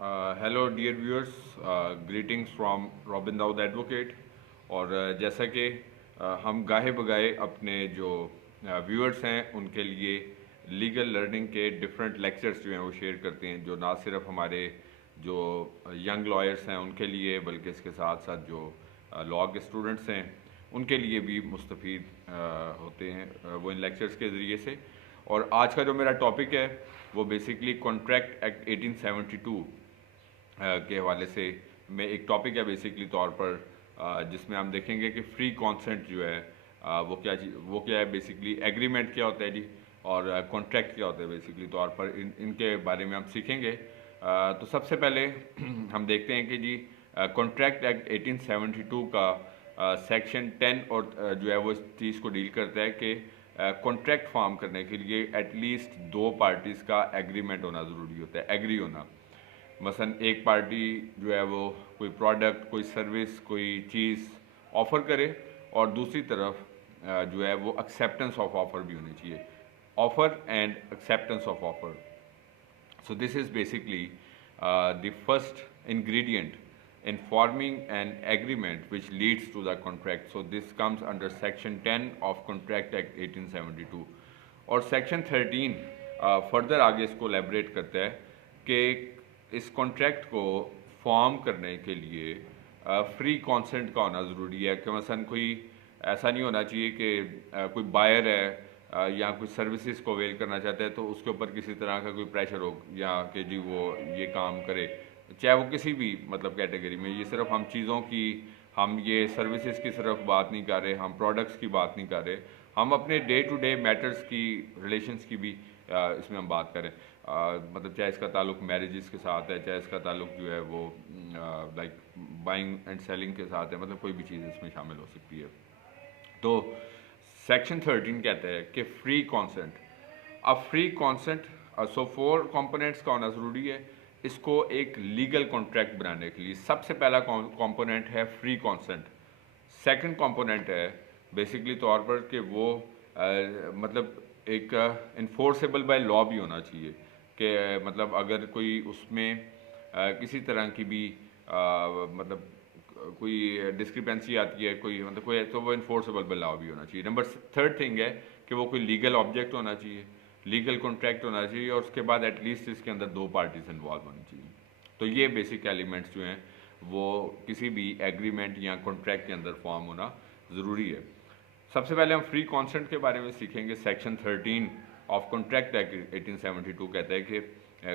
Hello dear viewers, greetings from Robin Dawood advocate. और जैसा कि हम गाहे बगाए अपने जो व्यूअर्स हैं उनके लिए लीगल लर्निंग के डिफरेंट लेक्चर्स जो हैं वो शेयर करते हैं, जो ना सिर्फ हमारे जो यंग लॉयर्स हैं उनके लिए बल्कि इसके साथ साथ जो लॉ के स्टूडेंट्स हैं उनके लिए भी मुस्तफ़ीद होते हैं वो इन लेक्चर्स के ज़रिए से। और आज का जो मेरा टॉपिक है वो बेसिकली कॉन्ट्रैक्ट एक्ट 1872 के हवाले से मैं एक टॉपिक है बेसिकली तौर पर, जिसमें हम देखेंगे कि फ्री कॉन्सेंट जो है वो क्या है, बेसिकली एग्रीमेंट क्या होता है जी, और कॉन्ट्रैक्ट क्या होता है बेसिकली तौर पर इनके बारे में हम सीखेंगे। तो सबसे पहले हम देखते हैं कि जी कॉन्ट्रैक्ट एक्ट 1872 का सेक्शन 10 और जो है वो इस चीज़ को डील करता है कि कॉन्ट्रैक्ट फॉर्म करने के लिए एटलीस्ट दो पार्टीज़ का एग्रीमेंट होना ज़रूरी होता है, एग्री होना। मसलन एक पार्टी जो है वो कोई प्रोडक्ट, कोई सर्विस, कोई चीज़ ऑफ़र करे और दूसरी तरफ जो है वो एक्सेप्टेंस ऑफ ऑफ़र भी होनी चाहिए, offer and acceptance of offer. So this is basically the first ingredient in forming an agreement which leads to the contract. So this comes under section 10 of Contract Act 1872 और section 13 further आगे इसको elaborate करता है कि इस contract को form करने के लिए फ्री कॉन्सेंट का होना ज़रूरी है। कि मसलन कोई ऐसा नहीं होना चाहिए कि कोई बायर है या कोई सर्विसेज को अवेल करना चाहता है तो उसके ऊपर किसी तरह का कोई प्रेशर हो या कि जी वो ये काम करे, चाहे वो किसी भी मतलब कैटेगरी में। ये सिर्फ हम चीज़ों की, हम ये सर्विसेज की सिर्फ बात नहीं कर रहे, हम प्रोडक्ट्स की बात नहीं कर रहे, हम अपने डे टू डे मैटर्स की, रिलेशंस की भी इसमें हम बात करें। मतलब चाहे इसका ताल्लुक मैरिजेस के साथ है, चाहे इसका ताल्लुक जो है वो लाइक बाइंग एंड सेलिंग के साथ है, मतलब कोई भी चीज़ इसमें शामिल हो सकती है। तो सेक्शन 13 कहता है कि फ्री कॉन्सेंट। अब फ्री कॉन्सेंट सो 4 कंपोनेंट्स का होना ज़रूरी है। इसको एक लीगल कॉन्ट्रैक्ट बनाने के लिए सबसे पहला कंपोनेंट है फ्री कॉन्सेंट। सेकंड कंपोनेंट है बेसिकली तौर पर कि वो मतलब एक इन्फोर्सेबल बाय लॉ भी होना चाहिए कि मतलब अगर कोई उसमें किसी तरह की भी मतलब कोई डिस्क्रिपेंसी आती है, कोई मतलब कोई, तो वो इन्फोर्सेबल बाय लॉ भी होना चाहिए। नंबर थर्ड थिंग है कि वो कोई लीगल ऑब्जेक्ट होना चाहिए, लीगल कॉन्ट्रैक्ट होना चाहिए और उसके बाद एटलीस्ट इसके अंदर दो पार्टीज इन्वॉल्व होनी चाहिए। तो ये बेसिक एलिमेंट्स जो हैं वो किसी भी एग्रीमेंट या कॉन्ट्रैक्ट के अंदर फॉर्म होना ज़रूरी है। सबसे पहले हम फ्री कॉन्सेंट के बारे में सीखेंगे। सेक्शन 13 ऑफ कॉन्ट्रैक्ट एक्ट 1872 कहता है कि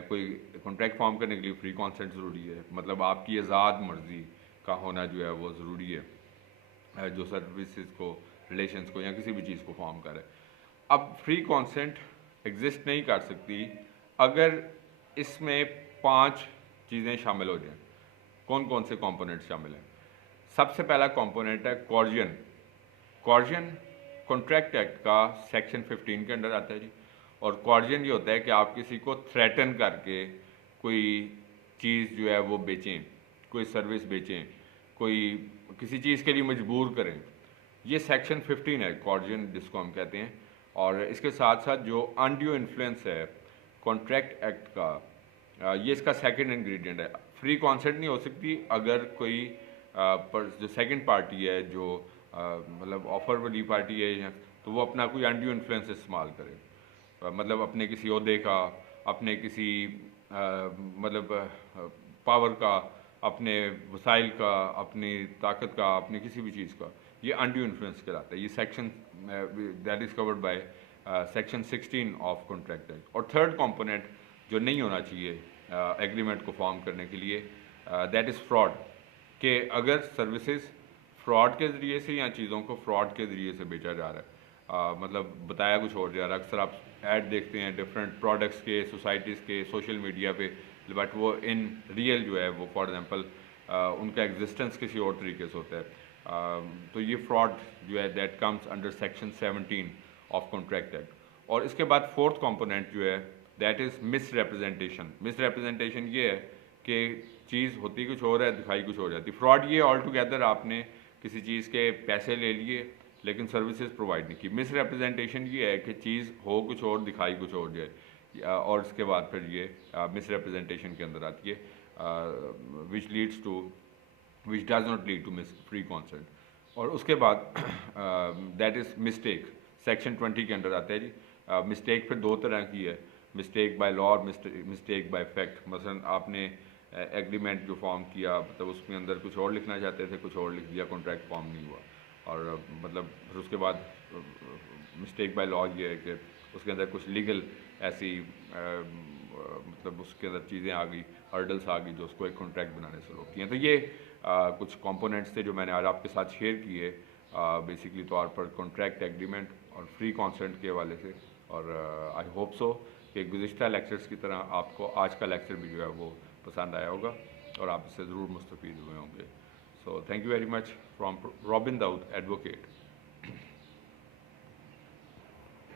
कोई कॉन्ट्रैक्ट फॉर्म करने के लिए फ्री कॉन्सेंट ज़रूरी है, मतलब आपकी आज़ाद मर्ज़ी का होना जो है वो ज़रूरी है जो सर्विसेज को, रिलेशंस को या किसी भी चीज़ को फॉर्म करे। अब फ्री कॉन्सेंट एग्जिस्ट नहीं कर सकती अगर इसमें 5 चीज़ें शामिल हो जाएं। कौन कौन से कंपोनेंट शामिल हैं? सबसे पहला कंपोनेंट है कॉर्जन। कॉर्जन कॉन्ट्रैक्ट एक्ट का सेक्शन 15 के अंडर आता है जी। और कॉर्जन ये होता है कि आप किसी को थ्रेटन करके कोई चीज़ जो है वो बेचें, कोई सर्विस बेचें, कोई किसी चीज़ के लिए मजबूर करें। ये सेक्शन 15 है कॉर्जन जिसको हम कहते हैं। और इसके साथ साथ जो अनड्यू इन्फ्लुएंस है कॉन्ट्रैक्ट एक्ट का, ये इसका सेकंड इंग्रेडिएंट है। फ्री कॉन्सेंट नहीं हो सकती अगर कोई जो सेकंड पार्टी है, जो मतलब ऑफर वाली पार्टी है, तो वो अपना कोई अनड्यू इन्फ्लुएंस इस्तेमाल करे, मतलब अपने किसी ओहदे का, अपने किसी मतलब पावर का, अपने वसाइल का, अपनी ताकत का, अपनी किसी भी चीज़ का, ये अनड्यू इन्फ्लुएंस कहलाता है। ये section that is covered by section 16 of contract act. और थर्ड कंपोनेंट जो नहीं होना चाहिए एग्रीमेंट को फॉर्म करने के लिए, दैट इज़ फ्रॉड। कि अगर सर्विसेज फ्रॉड के ज़रिए से या चीज़ों को फ्रॉड के ज़रिए से बेचा जा रहा है, मतलब बताया कुछ और जा रहा है। अक्सर आप ऐड देखते हैं डिफरेंट प्रोडक्ट्स के, सोसाइटीज़ के, सोशल मीडिया पे, बट वो इन रियल जो है वो फॉर एग्जांपल उनका एग्जिस्टेंस किसी और तरीके से होता है। तो ये फ्रॉड जो है that comes under section 17 of contract act. और इसके बाद फोर्थ कंपोनेंट जो है that is miss representation. Miss representation ये है कि चीज़ होती कुछ और है, दिखाई कुछ हो जाती। फ्रॉड ये ऑल टुगेदर आपने किसी चीज़ के पैसे ले लिए लेकिन सर्विसेज प्रोवाइड नहीं की। मिस रिप्रेजेंटेशन ये है कि चीज़ हो कुछ और, दिखाई कुछ और जाए, और इसके बाद फिर ये मिस रिप्रेजेंटेशन के अंदर आती है। which leads to which does not lead to free consent. اور اس کے بعد دیٹ از مسٹیک سیکشن 20 کے اندر آتا ہے جی. مسٹیک پھر دو طرح کی ہے, مسٹیک بائی لا اور مسٹیک بائی فیکٹ. مثلاً آپ نے ایگریمنٹ جو فارم کیا, مطلب اس کے اندر کچھ اور لکھنا چاہتے تھے, کچھ اور لکھ دیا, کانٹریکٹ فارم نہیں ہوا. اور مطلب پھر اس کے بعد مسٹیک بائی لا یہ ہے کہ اس کے اندر کچھ لیگل ایسی مطلب اس کے اندر چیزیں آ گئی, ہرڈلس آ گئی جو اس کو ایک کانٹریکٹ بنانے سے روکتی ہیں. تو یہ کچھ کمپوننٹس تھے جو میں نے آج آپ کے ساتھ شیئر کیے بیسکلی طور پر کانٹریکٹ ایگریمنٹ اور فری کانسنٹ کے حوالے سے. اور آئی ہوپ سو کہ گزشتہ لیکچرز کی طرح آپ کو آج کا لیکچر بھی جو ہے وہ پسند آیا ہوگا اور آپ اس سے ضرور مستفید ہوئے ہوں گے. So thank you very much from Robin Dawood advocate.